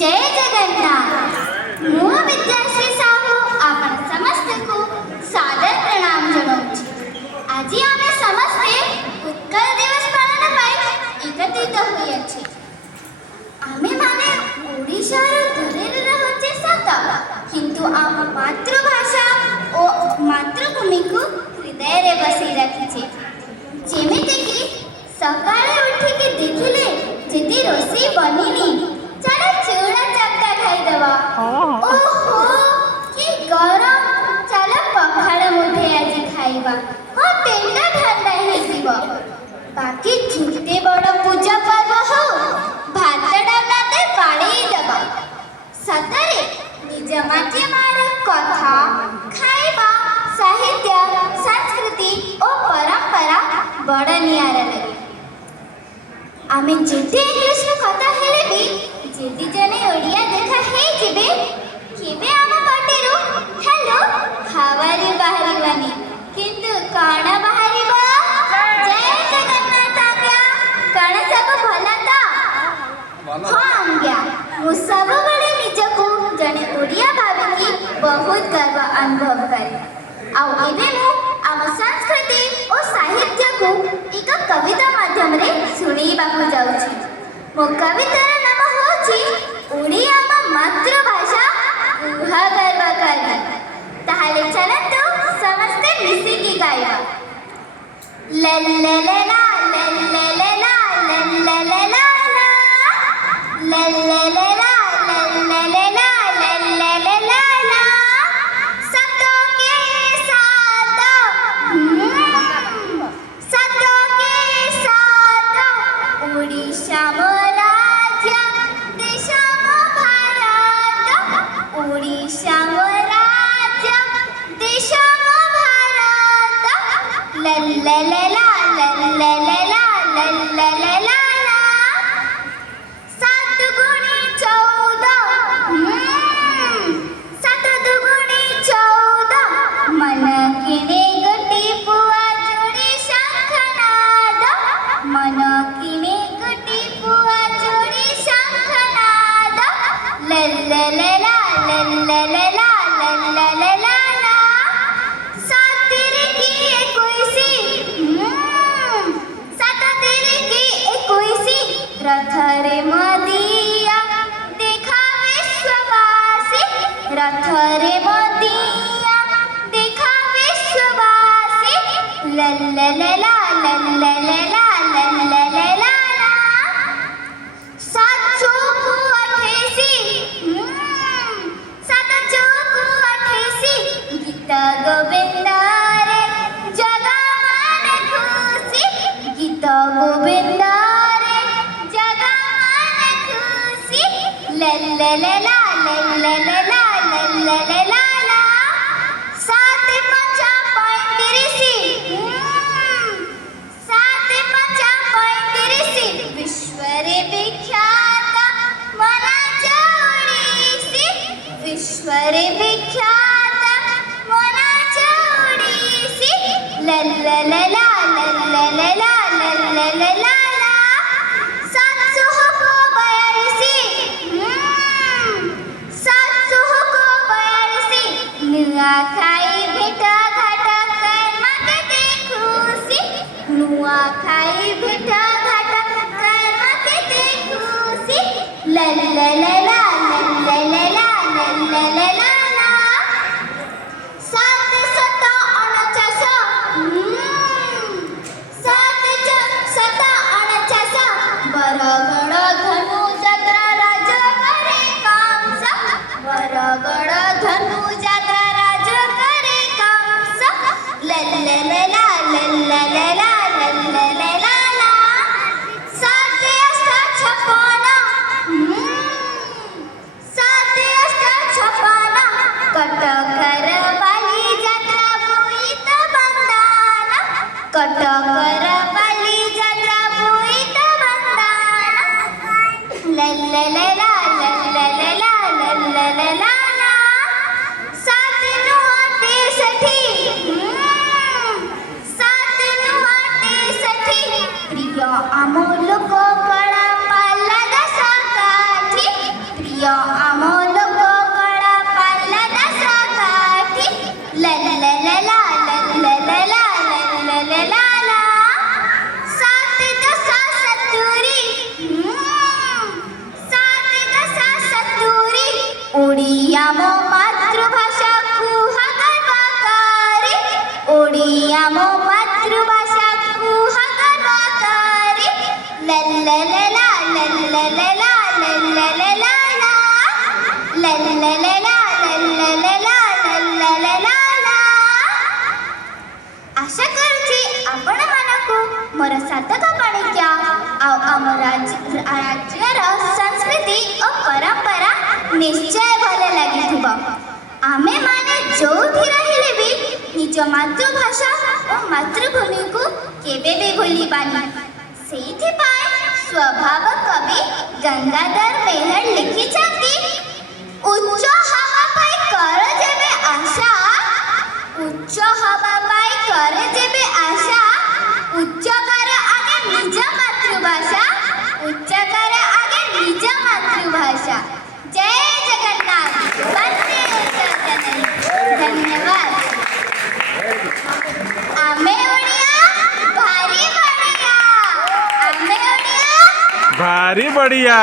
जय जगन्नाथ। मु विद्याश्री साहू आपण समस्त को सादर प्रणाम जणावुछि। आज आमे समस्ते उत्कल दिवस पालन पाई एकत्रित होइछि। आमे माने ओडिशा रो दूरे रहउछि सत, किंतु आम मातृभाषा ओ मातृभूमि को हृदय रे बसी रखिछि। जेमिति कि सकाळे उठी के देखिले जेति रोसी बनिनी चलो चूड़ा चपटा खाई देवा। ओहो कि गरम, चलो पखाड़ मुठे आज खाइबा, हो पेट ठंडा हे जीव। बाकी जिते बड़ पूजा पर्व हो भात डालना दे पाड़ी देवा। सतरे निज माटी मार कथा खाइबा साहित्य संस्कृति और परंपरा बड़ नियारा लगे। आमे जेते इंग्लिश में कथा हेले भी जेदी जने ओडिया देखा हे जिबे केबे आम पाटीरू हेलो हाउ आर यू बाहरीवानी, किंतु काना बाहरीबा जय जगन्नाथ आज्ञा काना सब भला ता हां आज्ञा। मु सब बड़े निजको जने ओडिया भाबी बहुत गर्व अनुभव करे। आउ एबे मु आम संस्कृति और साहित्य को एक कविता माध्यम रे सुणीबा को जाउछि। मो कवितार नाम होछि ओडिया मातृभाषा उहा गर्वकारी। ताहाले चलंतु समस्ते मिसिकी गाइबा। लल्ललला लल्ललला लल्ललला लल्ललला लल्ललला लल्ललला सतो के साथ ओडिशा मो राज्य देश मो भारत। ओडिशा मो राज्य देश मो भारत। लल्ललला लल्ललला लल्ललला सात गुणी 14 सात दुगुणी 14 मन किणे गटी पुआ जोड़ी शंखनाद। मन किणे गटी पुआ जोड़ी शंखनाद। लल्ललला लल्ललला लल्ललला सात तेरे की 21 सात तेरे की 21 रथ रे मदिया देखा विश्ववासी। रथ रे मदिया देखा विश्ववासी। लल्ललला लल्ललला लल्ललला सात चौकू 88 सात चौकू 88 गीत गोविंद रे जगा मन खुशी। गीत गोविंद रे जगा मन खुशी। लल्ललला लल्ललला लल्ललला सात पंचा 35 सात पंचा 35 विश्व रे विख्यात मनाच्या ओडिसी। विश्व रे विख्यात मनाच्या ओडिसी। लल्ललला लल्ललला लल्ललला सात सोहको 42 सात सोहको 42 नुआ खाई भेटा घाटा कर माके ते खुशी। नुआ खाई भेटा घाटा कर माके ते खुशी। लल्ललला लल्ललला लल्ललला सात सता 49 सात सता 49 बरगड धनु जात्रा राज करे कामसा। बरगड धनु जात्रा राज करे कामसा। लल्ललला लल्ललला लल्ललला सात अष्ट 56 सात अष्ट 56 कटकर बाली जात्रा भुईत बंदान। कटकर बाली जात्रा भुईत बंदान। लल्ललला लल्ललला लल्ललला सात नुआ 63 सात नुआ 63 प्रिय आमोल को कळा पाला दसा काठी। प्रिय मो मातृभाषा कुहा गर्वकारी ओडिया मो मातृभाषा कुहा गर्वकारी लल्ललला लल्ललला लल्ललला लल्ललला लल्ललला लल्ललला आशा करुछि आपण मानकु मोर साधक माणिक्या आम राज्यर संस्कृति और परंपरा निश्चय भल लगी आमे माने जोथि रहिले भी निज मातृभाषा और मातृभूमि को केबे भी भूलिबानी सेथि पाए स्वभाव कवि गंगाधर मेहर लिखिछंती उच्च हवा पाई कर जेबे आशा उच्च हवा पाई कर जेबे आशा उच्चकार आगे निज मातृभाषा उच्चकार आगे निज मातृभाषा जय जगन्नाथ वंदे उत्तरजननी धन्यवाद आमे ओडिया भारी बढ़िया आमे ओडिया भारी बढ़िया।